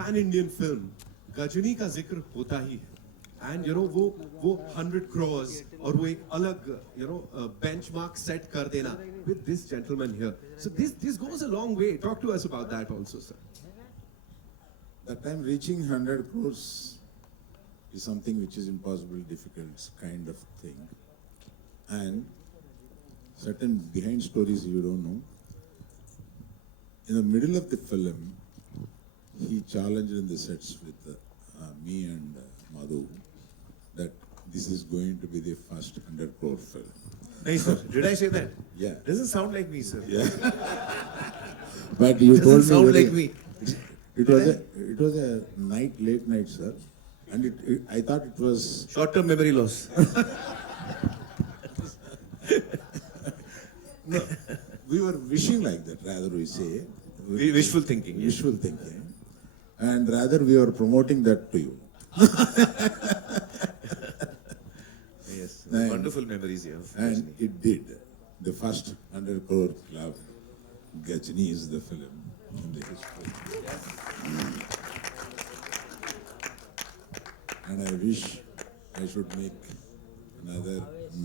Pan Indian film Ghazni का जिक्र होता ही है एंड वो 100 crores और वो एक अलग बेंचमार्क सेट कर देना with this gentleman here. So this goes a long way. Talk to us about that also, sir. That time reaching 100 crores is something which is impossible, difficult kind of thing. And certain behind stories you don't know. In the middle of the film, he challenged in the sets with me and Madhu that this is going to be the first 100 crore film. Hey, sir, did I say that? Yeah. Doesn't sound like me, sir. Yeah. But you Doesn't told me sound very- like me. It was a night, late night, sir. And I thought it was Short-term memory loss. we were wishing like that, rather we say. Wishful thinking. Yes. Wishful thinking. And rather we were promoting that to you. Yes. And- Wonderful memories here. And it did. The first 100 crore club, Gajni is the film in the history. And I wish I should make another.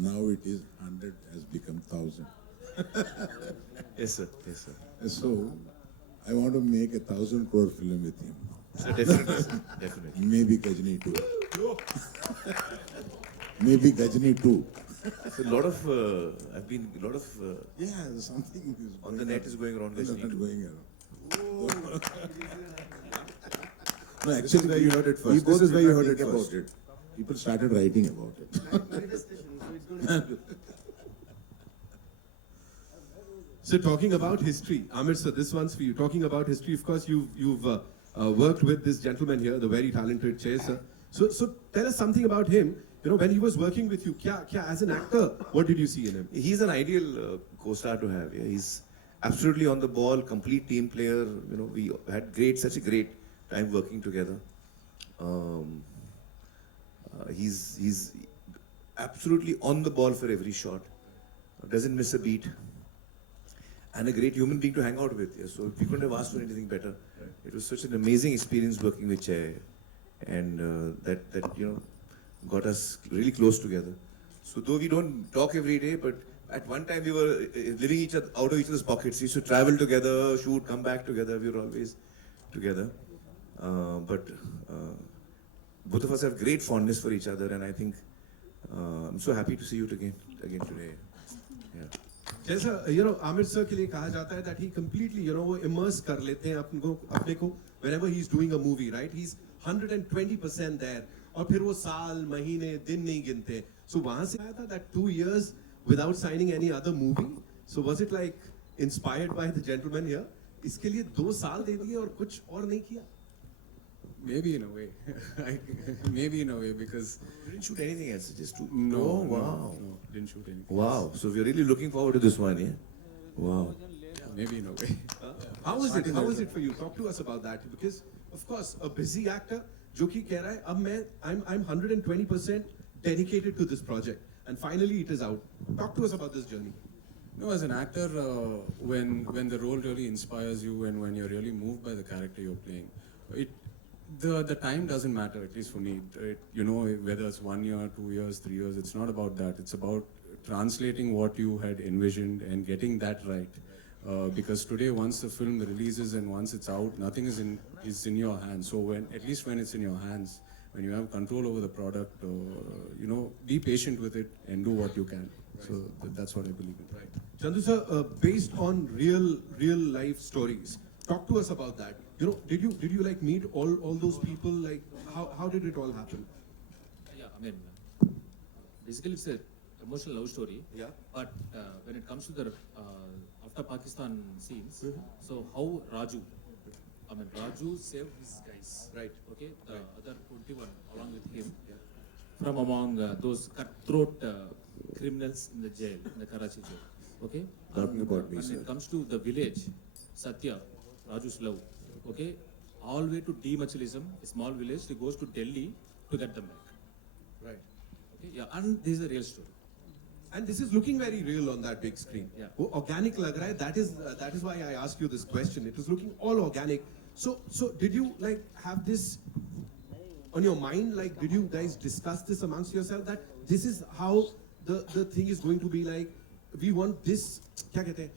Now it is 100 has become 1,000. Yes, sir. Yes, sir. So I want to make a 1,000 crore film with him. So definitely, sir. Definitely. Maybe Gajni too. Maybe Gajni too. So a lot of, Yeah, something is on the net is going around on the Gajni net too. going around. No, This is actually, where you heard it first. we both This is where did you not heard think it about first. it. People started writing about it. So talking about history, Amir sir, this one's for you. Talking about history, of course, you've worked with this gentleman here, the very talented Che sir. So tell us something about him. You know, when he was working with you, kya, as an actor, what did you see in him? He's an ideal co-star to have. Yeah. He's absolutely on the ball, complete team player. You know, we had such a great time working together. He's absolutely on the ball for every shot. Doesn't miss a beat. And a great human being to hang out with. Yeah. So we couldn't have asked for anything better. It was such an amazing experience working with Che, and that got us really close together. So though we don't talk every day, but at one time we were living out of each other's pockets. We used to travel together, shoot, come back together. We were always together. But both of us have great fondness for each other, and I think I'm so happy to see you again today. Yeah. जैसा Aamir sir के लिए कहा जाता है that he completely वो immerse कर लेते हैं अपने को whenever he's doing a movie, right? He's 120% there और फिर वो साल महीने दिन नहीं गिनते. So वहां से आया था that 2 years without signing any other movie. So was it like inspired by the gentleman here? इसके लिए 2 साल दे दिए और कुछ और नहीं किया? Maybe in a way. Maybe in a way because You didn't shoot anything else, just two. no, Oh, no, wow. no, didn't shoot anything. Wow. So we're really looking forward to this one, yeah? Wow. Maybe in a way. How was it? How was it for you? Talk to us about that because of course a busy actor जो कि कह रहा है अब I'm 120% dedicated to this project and finally it is out. Talk to us about this journey. No, as an actor, when the role really inspires you and when you're really moved by the character you're playing, the time doesn't matter. At least for me, whether it's 1 year, 2 years, 3 years, it's not about that. It's about translating what you had envisioned and getting that right. Because today, once the film releases and once it's out, nothing is in your hands. So at least when it's in your hands, when you have control over the product, be patient with it and do what you can. So that's what I believe in. Right. Chandu sir, based on real life stories, talk to us about that. Did you like meet all those people? Like how did it all happen? Yeah, I mean, basically it's an emotional love story. Yeah. But when it comes to the after Pakistan scenes, so how Raju saved his guys. Right. Okay, the other 21 along with him from among those cutthroat criminals in the jail, in the Karachi jail. Okay. Talking about me, when sir. it comes to the village, Satya, Raju's love. Okay, all the way to demachilism, a small village. He goes to Delhi to get them back. Right. Okay, yeah, and this is a real story. And this is looking very real on that big screen. Yeah. वो organic लग रहा है. That is why I asked you this question. It was looking all organic. So did you like have this on your mind? Like, did you guys discuss this amongst yourself that this is how the thing is going to be like? We want this. क्या कहते हैं?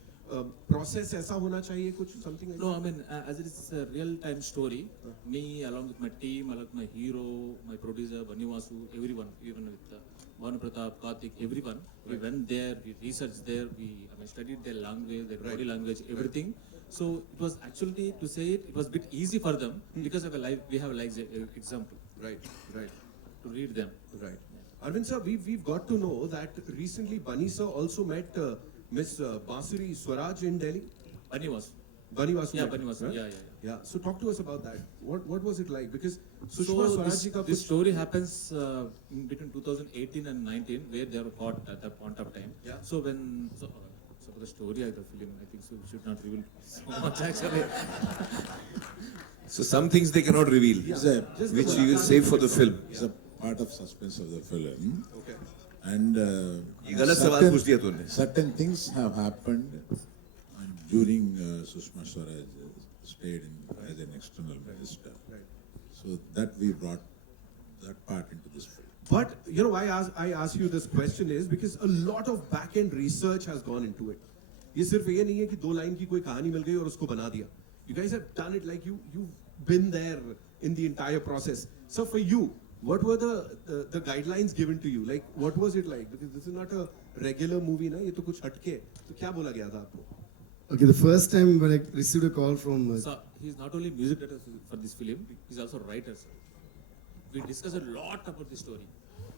Process ऐसा होना चाहिए कुछ something like No, I mean, as it is a real-time story, me along with my team, along with my hero, my producer, Banivasu, everyone, even with Bhanu Pratap, Karthik, everyone, we went there, we researched there, studied their language, their body language, everything. So it was actually, to say it, it was a bit easy for them because of a live, we have a live example Right, right, to read them. right. Arvind sir, we've got to know that recently Bunny sir also met Miss Basuri Swaraj in Delhi. Banivasu. Bunny Vasu. Yeah, met, Banivasu, right? yeah. So talk to us about that. What was it like? Because Sushma So Swaraj this, ji ka this kuch- story happens in between 2018 and 19, where they were caught at that point of time. Yeah. So when so for the story of the film, I think so we should not reveal so much actually. So some things they cannot reveal, It's a, Just which the- you will save for the film. it's a part of suspense of the film. Okay. And ये गलत सवाल certain- पूछ दिया तूने. certain things have happened during Sushma Swaraj stayed as an external minister. Right. So that we brought that part into this film. But you know why I ask you this question is because a lot of back end research has gone into it. ये सिर्फ ये नहीं है कि 2 line की कोई कहानी मिल गई और उसको बना दिया. You guys have done it like you've been there in the entire process. So for you, what were the guidelines given to you? Like what was it like? Because this is not a regular movie ना, ये तो कुछ हटके है. तो क्या बोला गया था आपको? Okay, the first time when I received a call from So he's not only music director for this film, he's also writer. Sir. We discuss a lot about this story.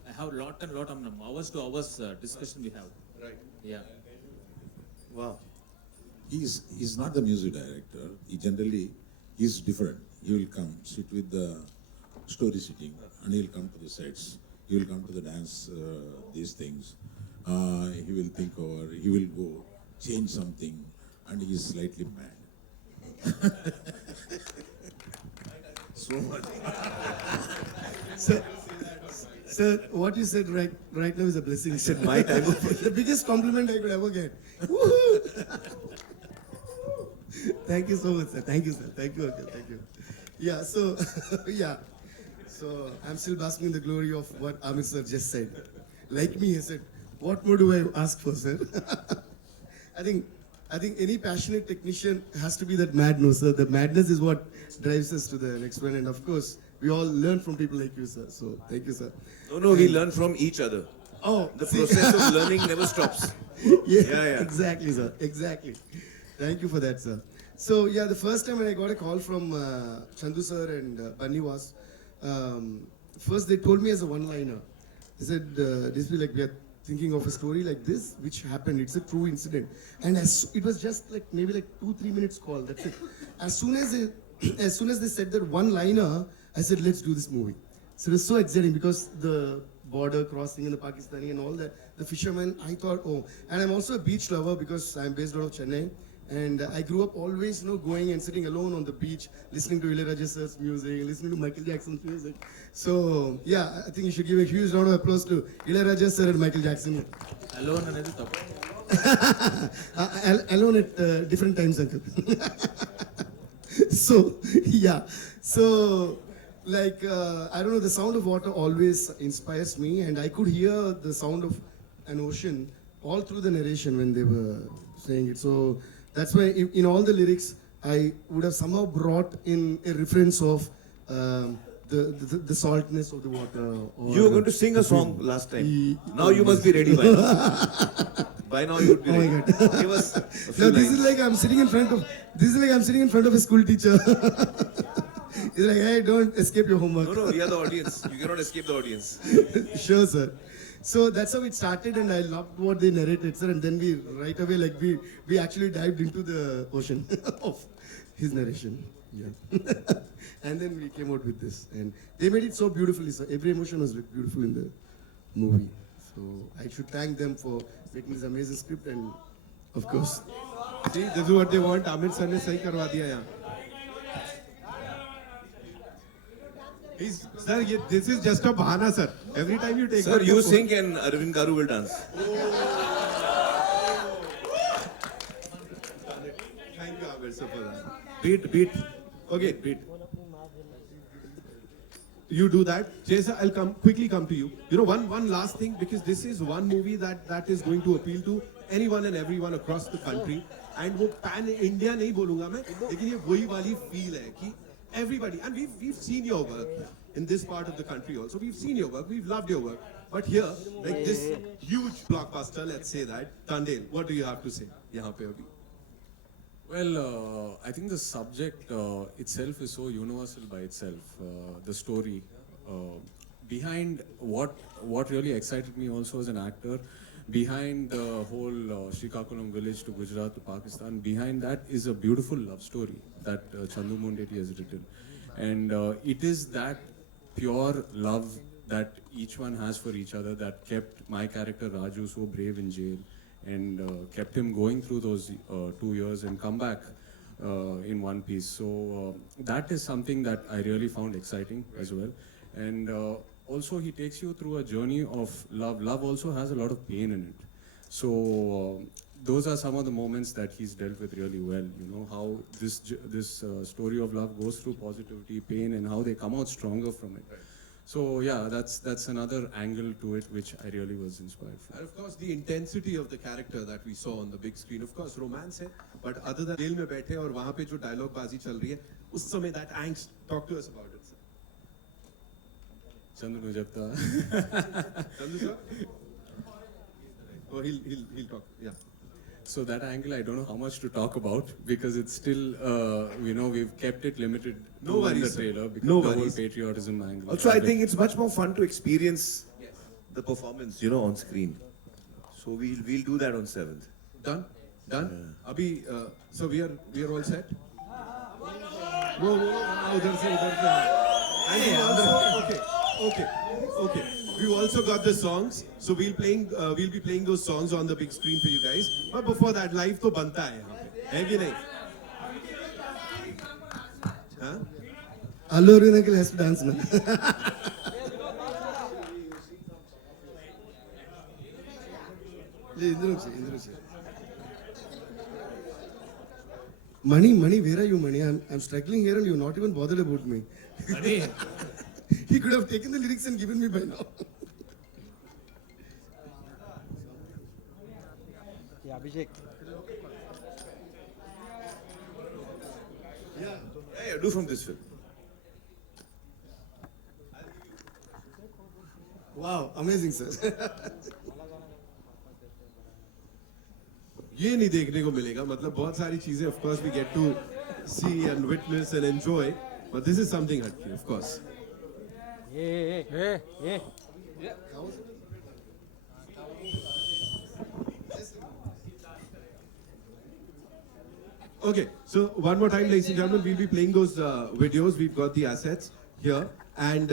I have lot and lot of hours to hours discussion we have. Right. Yeah. Wow. He's not the music director. He generally is different. He will come sit with the story sitting, and he will come to the sets. He will come to the dance, these things. He will think over. He will go change something, and he is slightly mad. So much. Sir, what you said right now is a blessing. Sir. My time of The biggest compliment I could ever get. Woohoo! Thank you so much, sir. Thank you, sir. Thank you, okay, thank you. Yeah, so yeah. So I'm still basking in the glory of what Amit sir just said. Like me, he said, what more do I ask for, sir? I think any passionate technician has to be that mad, no, sir. The madness is what drives us to the next one, and of course, we all learn from people like you, sir. So thank you, sir. No, we learn from each other. Oh, The see- process of learning never stops. Yeah. Exactly, sir. Exactly. Thank you for that, sir. So yeah, the first time when I got a call from Chandu sir and Bunny was, first they told me as a one-liner. They said, this will like we are thinking of a story like this, which happened. It's a true incident, and it was just like maybe like 2-3 minutes call. That's it. As soon as they said that one-liner, I said, let's do this movie. So it was so exciting because the border crossing in the Pakistani and all that, the fishermen, I thought, oh, and I'm also a beach lover because I'm based out of Chennai. And I grew up always, going and sitting alone on the beach, listening to Ilayaraja sir's music, listening to Michael Jackson's music. So, yeah, I think you should give a huge round of applause to Ilayaraja sir and Michael Jackson. Alone another topic. Alone at different times, uncle. So, yeah. So, like, I don't know, the sound of water always inspires me, and I could hear the sound of an ocean all through the narration when they were saying it. So, that's why in all the lyrics, I would have somehow brought in a reference of the saltness of the water. Or You were going to sing a song last time. Now you must be ready by now. By now you would be Oh my ready. God. Give us a few No, this is lines. like I'm sitting in front of a school teacher. He's like, hey, don't escape your homework. No, we are the audience. You cannot escape the audience. Sure, sir. So that's how it started, and I loved what they narrated, sir. And then we right away, like we actually dived into the ocean of his narration. Yeah. And then we came out with this, and they made it so beautifully, sir. Every emotion was beautiful in the movie. So I should thank them for making this amazing script, and of course. See, this is what they want. Amit sir ने सही करवा दिया यहाँ. Sir, this is just a bahana, sir. Every time you take. Sir, out you the- sing and Arvind Garu will dance. Thank you, Amit sir, for that. Beat. Okay, you do that. Jason, I'll quickly come to you. You know, one last thing, because this is one movie that is going to appeal to anyone and everyone across the country. And वो pan India नहीं बोलूँगा मैं, लेकिन ये वही वाली feel है कि everybody, and we've seen your work in this part of the country also. We've seen your work, we've loved your work. But here, like this huge blockbuster, let's say that, Tandel, what do you have to say? यहाँ पे अभी. Well, I think the subject itself is so universal by itself. The story behind what really excited me also as an actor, behind the whole Srikakulam village to Gujarat to Pakistan, behind that is a beautiful love story that Chandu Mondeti has written, and it is that pure love that each one has for each other that kept my character Raju so brave in jail, and kept him going through those 2 years and come back in one piece. So that is something that I really found exciting as well. And also he takes you through a journey of love. Love also has a lot of pain in it. So those are some of the moments that he's dealt with really well. You know, how this story of love goes through positivity, pain, and how they come out stronger from it. So yeah, that's another angle to it which I really was inspired from. And of course, the intensity of the character that we saw on the big screen, of course, romance है, but other than jail में बैठे और वहाँ पे जो dialogue बाजी चल रही है, उस समय that angst, talk to us about it, sir. Chandu Nujapta. Chandu sir? Oh, he'll talk, yeah. So that angle, I don't know how much to talk about because it's still, you know, we've kept it limited No to worries, the sir. trailer because No the worries. whole patriotism angle. Also, I think it's much more fun to experience the performance, you know, on screen. So we'll do that on 7th. Done? Abhi, so we are all set? Whoa, उधर से. And also, okay. We've also got the songs, so we'll be playing those songs on the big screen for you guys. But before that, live तो बनता है यहाँ पे, है कि नहीं? हाँ? Allu Arjun uncle has to dance now. Indru. Mani, where are you, Mani? I'm struggling here and you're not even bothered about me. Mani. He could have taken the lyrics and given me by now. Abhishek. Yeah, do from this film. Wow, amazing, sir. ये नहीं देखने को मिलेगा, मतलब बहुत सारी चीजें of course we get to see and witness and enjoy, but this is something हटके, of course. Hey. Okay, so one more time, ladies and gentlemen, we'll be playing those videos. We've got the assets here, and